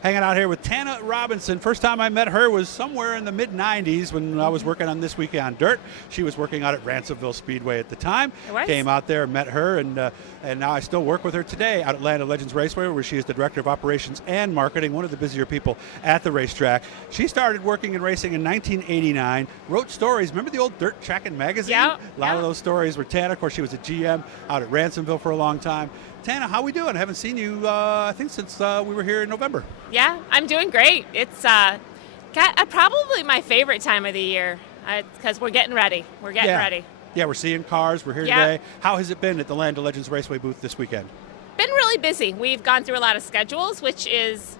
Hanging out here with Tana Robinson. First time I met her was somewhere in the mid-'90s when I was working on This Week on Dirt. She was working out at Ransomville Speedway at the time. Came out there, met her, and now I still work with her today out at Land of Legends Raceway, where she is the Director of Operations and Marketing, one of the busier people at the racetrack. She started working in racing in 1989, wrote stories. Remember the old Dirt Trackin' magazine? Yeah. A lot of those stories were Tana. Of course, she was a GM out at Ransomville for a long time. Tana, how we doing? I haven't seen you, I think, since we were here in November. Yeah, I'm doing great. It's probably my favorite time of the year because we're getting ready. We're getting ready. Yeah, we're seeing cars. We're here today. How has it been at the Land of Legends Raceway booth this weekend? Been really busy. We've gone through a lot of schedules, which is,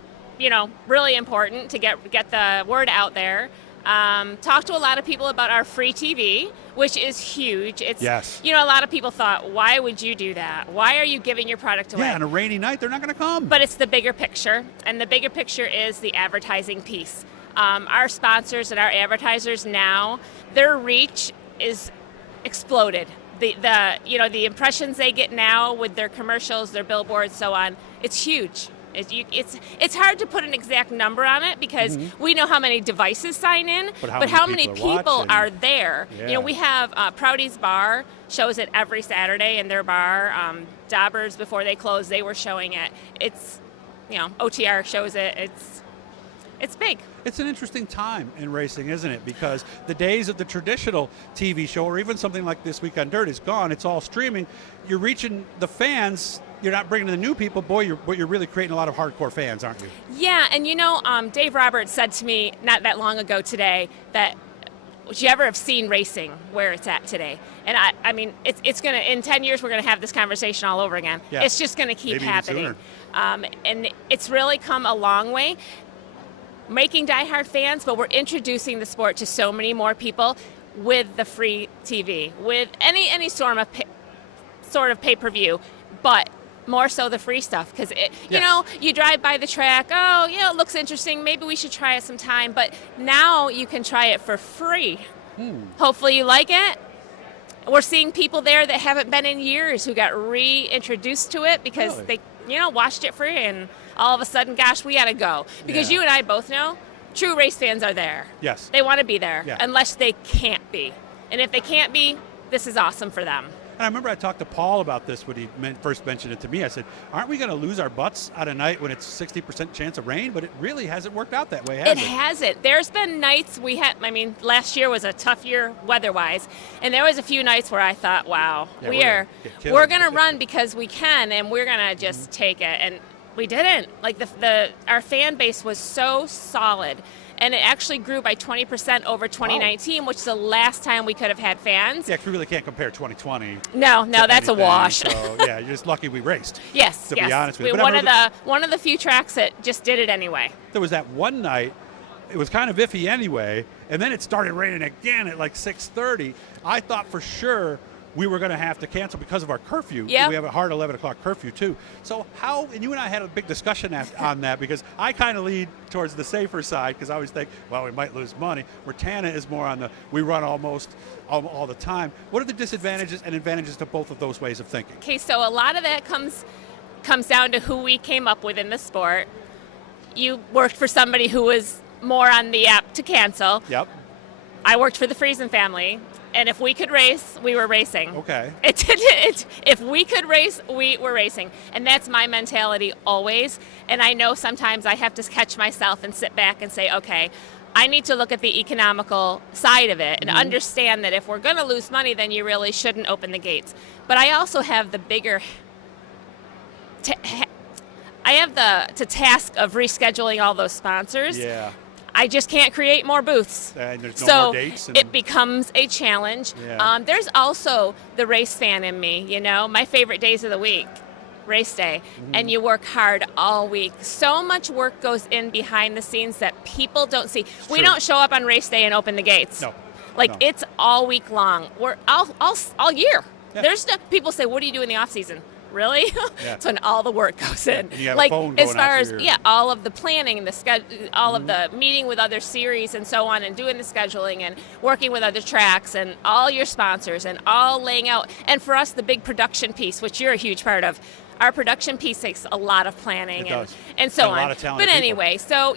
really important to get the word out there. Talked to a lot of people about our free TV, which is huge. It's, a lot of people thought, why would you do that? Why are you giving your product away? Yeah, on a rainy night, they're not going to come. But it's the bigger picture, and the bigger picture is the advertising piece. Our sponsors and our advertisers now, their reach is exploded. The impressions they get now with their commercials, their billboards, so on, it's huge. It's hard to put an exact number on it because we know how many devices sign in, but how many people are there? Yeah. We have Proudy's Bar shows it every Saturday in their bar. Daubers, before they closed, they were showing it. It's, OTR shows it. It's big. It's an interesting time in racing, isn't it? Because the days of the traditional TV show or even something like This Week on Dirt is gone. It's all streaming. You're reaching the fans. You're not bringing the new people. Boy, you're really creating a lot of hardcore fans, aren't you? Yeah, and Dave Roberts said to me not that long ago today that would you ever have seen racing where it's at today? And I mean, it's going to, in 10 years, we're going to have this conversation all over again. Yeah. It's just going to keep Maybe happening. And it's really come a long way. Making diehard fans, but we're introducing the sport to so many more people with the free TV, with any sort of pay-per-view, but more so the free stuff because you drive by the track, it looks interesting, maybe we should try it sometime, but now you can try it for free. Hopefully you like it. We're seeing people there that haven't been in years who got reintroduced to it because they watched it free, and all of a sudden, gosh, we gotta go. Because you and I both know true race fans are there. Yes. They want to be there unless they can't be. And if they can't be, this is awesome for them. And I remember I talked to Paul about this when he first mentioned it to me. I said, aren't we going to lose our butts on a night when it's 60% chance of rain? But it really hasn't worked out that way, has it? It hasn't. There's been nights last year was a tough year weather-wise, and there was a few nights where I thought, wow, we're going to run because we can, and we're going to just take it. And we didn't. Like our fan base was so solid. And it actually grew by 20% over 2019, which is the last time we could have had fans. Yeah, because we really can't compare 2020. No, that's anything, a wash. So, you're just lucky we raced. Yes, to be honest with you. One of the few tracks that just did it anyway. There was that one night, it was kind of iffy anyway, and then it started raining again at like 6:30. I thought for sure we were going to have to cancel because of our curfew. Yep. We have a hard 11 o'clock curfew too. So and you and I had a big discussion on that because I kind of lead towards the safer side because I always think, well, we might lose money, where Tana is more on we run almost all the time. What are the disadvantages and advantages to both of those ways of thinking? Okay, so a lot of that comes down to who we came up with in the sport. You worked for somebody who was more on the app to cancel. Yep. I worked for the Friesen family. And if we could race, we were racing. Okay. If we could race, we were racing. And that's my mentality always. And I know sometimes I have to catch myself and sit back and say, okay, I need to look at the economical side of it and understand that if we're going to lose money, then you really shouldn't open the gates. But I also have the bigger... I have the task of rescheduling all those sponsors. Yeah. I just can't create more booths. And there's no more dates. It becomes a challenge. Yeah. There's also the race fan in me, my favorite days of the week, race day, and you work hard all week. So much work goes in behind the scenes that people don't see. We don't show up on race day and open the gates. No. It's all week long. We're all year. Yeah. There's people say, what do you do in the off season? Really? That's when all the work goes in. And you have a phone going as far out as to your... all of the planning, the all of the meeting with other series and so on, and doing the scheduling and working with other tracks and all your sponsors and all laying out. And for us, the big production piece, which you're a huge part of, our production piece takes a lot of planning It does. and so And a on. lot of talented But people. anyway, so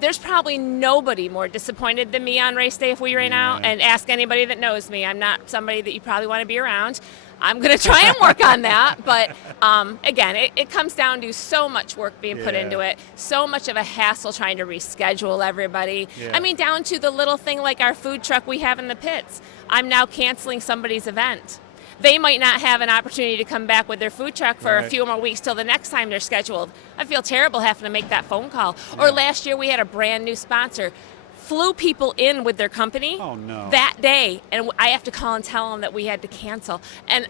there's probably nobody more disappointed than me on race day if we rain out. And ask anybody that knows me. I'm not somebody that you probably want to be around. I'm going to try and work on that. But again, it comes down to so much work being put into it, so much of a hassle trying to reschedule everybody. Yeah. I mean, down to the little thing like our food truck we have in the pits. I'm now canceling somebody's event. They might not have an opportunity to come back with their food truck for a few more weeks till the next time they're scheduled. I feel terrible having to make that phone call. Yeah. Or last year we had a brand new sponsor, flew people in with their company that day, and I have to call and tell them that we had to cancel. And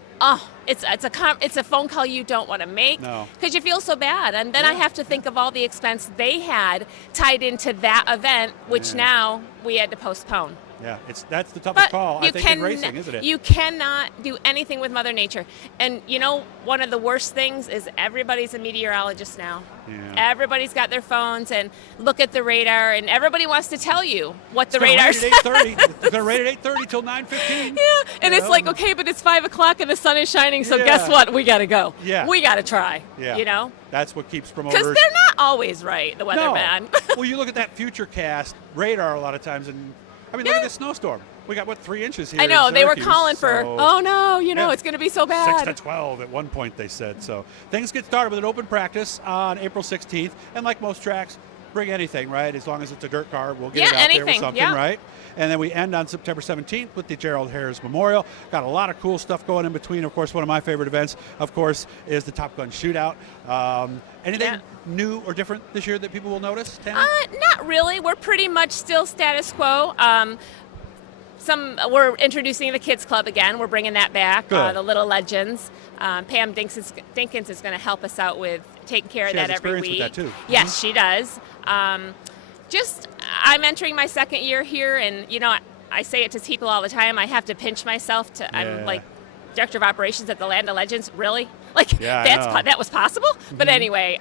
it's a phone call you don't want to make because you feel so bad. And then I have to think of all the expense they had tied into that event, which now we had to postpone. Yeah, that's the toughest call, I think, in racing, isn't it? You cannot do anything with Mother Nature. And, one of the worst things is everybody's a meteorologist now. Yeah. Everybody's got their phones and look at the radar, and everybody wants to tell you what the radar says. It's going to rate at 8:30 till 9:15. Yeah, and it's like, okay, but it's 5 o'clock and the sun is shining, so guess what? We got to go. Yeah. We got to try, That's what keeps promoters. Because they're not always right, the weatherman. Well, you look at that future cast radar a lot of times, and look at the snowstorm. We got, 3 inches here. I know, in they were Syracuse, calling for, it's going to be so bad. 6 to 12 at one point, they said. So things get started with an open practice on April 16th. And like most tracks, bring anything, right? As long as it's a dirt car, we'll get it out there with something, right? And then we end on September 17th with the Gerald Harris Memorial. Got a lot of cool stuff going in between. Of course, one of my favorite events, of course, is the Top Gun Shootout. Anything new or different this year that people will notice, Tana? Not really. We're pretty much still status quo. We're introducing the Kids Club again. We're bringing that back. The Little Legends. Pam Dinkins is going to help us out with taking care of that every week. With that too. Yes, she does. I'm entering my second year here, and I say it to people all the time. I have to pinch myself. I'm like director of operations at the Land of Legends. Really? That was possible? Mm-hmm. But anyway,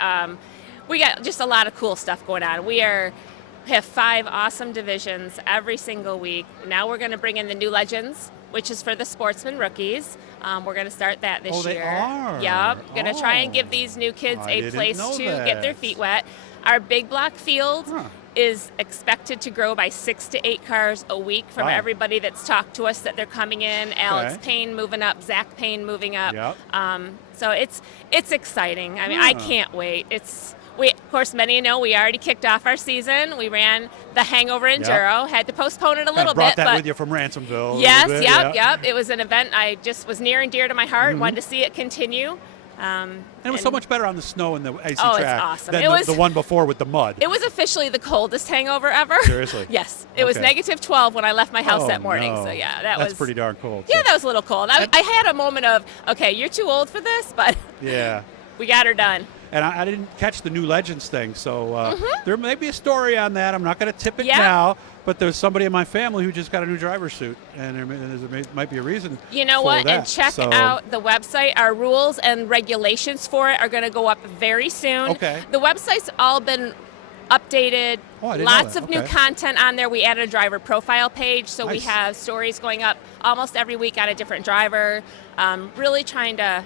we got just a lot of cool stuff going on. We have 5 awesome divisions every single week. Now we're going to bring in the New Legends, which is for the sportsman rookies. We're going to start that this year. They are? Yep. Going to try and give these new kids a place to get their feet wet. Our big block field is expected to grow by 6 to 8 cars a week from everybody that's talked to us that they're coming in. Alex Payne moving up, Zach Payne moving up. Yep. So it's exciting. I mean, I can't wait. Of course, many you know, we already kicked off our season. We ran the Hangover Enduro. Had to postpone it a little bit. Brought that with you from Ransomville. Yes, yep. It was an event I just was near and dear to my heart. Wanted to see it continue. And it was so much better on the snow in the AC track it's awesome. than the one before with the mud. It was officially the coldest hangover ever. Seriously? Yes. It was negative 12 when I left my house that morning. No. So, that's pretty darn cold. Yeah, that was a little cold. I had a moment of, okay, you're too old for this, but we got her done. And I didn't catch the New Legends thing, so there may be a story on that. I'm not going to tip it now, but there's somebody in my family who just got a new driver's suit, and there might be a reason. You know what? And check out the website. Our rules and regulations for it are going to go up very soon. Okay. The website's all been updated. Lots of new content on there. We added a driver profile page, so we have stories going up almost every week on a different driver. Really trying to,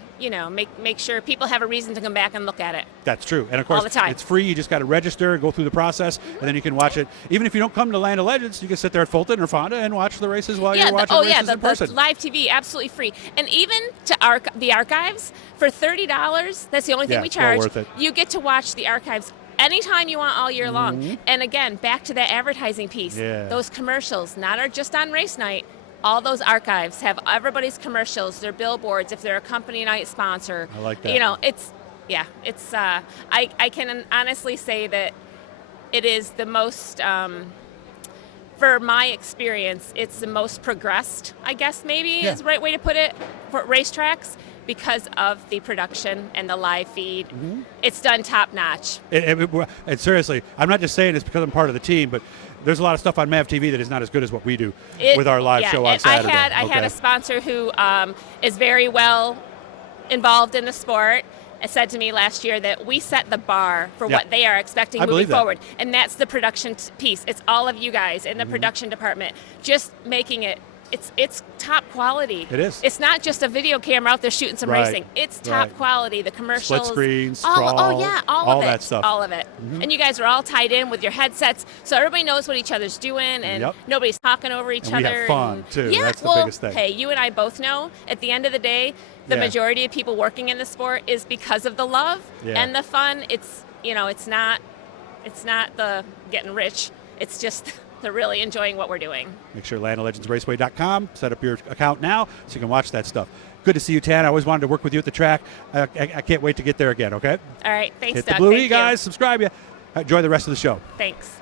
make sure people have a reason to come back and look at it. That's true. And of course, all the time. It's free. You just got to register, go through the process, and then you can watch it. Even if you don't come to Land of Legends, you can sit there at Fulton or Fonda and watch the races while you're watching races in person. The live TV, absolutely free. And even to the archives, for $30, that's the only thing we charge. Well worth it. You get to watch the archives anytime you want all year long. And again, back to that advertising piece. Those commercials, not just on race night. All those archives have everybody's commercials, their billboards, if they're a company night sponsor. I like that. I can honestly say that it is the most, for my experience, it's the most progressed, I guess maybe is the right way to put it, for racetracks. Because of the production and the live feed. It's done top notch. And seriously, I'm not just saying this because I'm part of the team, but there's a lot of stuff on MAV TV that is not as good as what we do with our live show on Saturday. I had a sponsor who is very well involved in the sport. It said to me last year that we set the bar for what they are expecting moving forward. And that's the production piece. It's all of you guys in the production department just making it it's top quality. It is. It's not just a video camera out there shooting some Right. racing. It's top quality. The commercials, split screens, all crawl, of it, that stuff. all of it. Mhm. And you guys are all tied in with your headsets, so everybody knows what each other's doing, and nobody's talking over each and other. we have fun too. Yeah, That's the well, biggest thing. hey, you and I both know at the end of the day, the majority of people working in the sport is because of the love and the fun. It's it's not the getting rich. It's just they're really enjoying what we're doing. Make sure landoflegendsraceway.com. Set up your account now so you can watch that stuff. Good to see you, Tana. I always wanted to work with you at the track. I can't wait to get there again, okay? All right. Thanks, Hit Doug. the blue Thank E, guys. you. Subscribe. Enjoy the rest of the show. Thanks.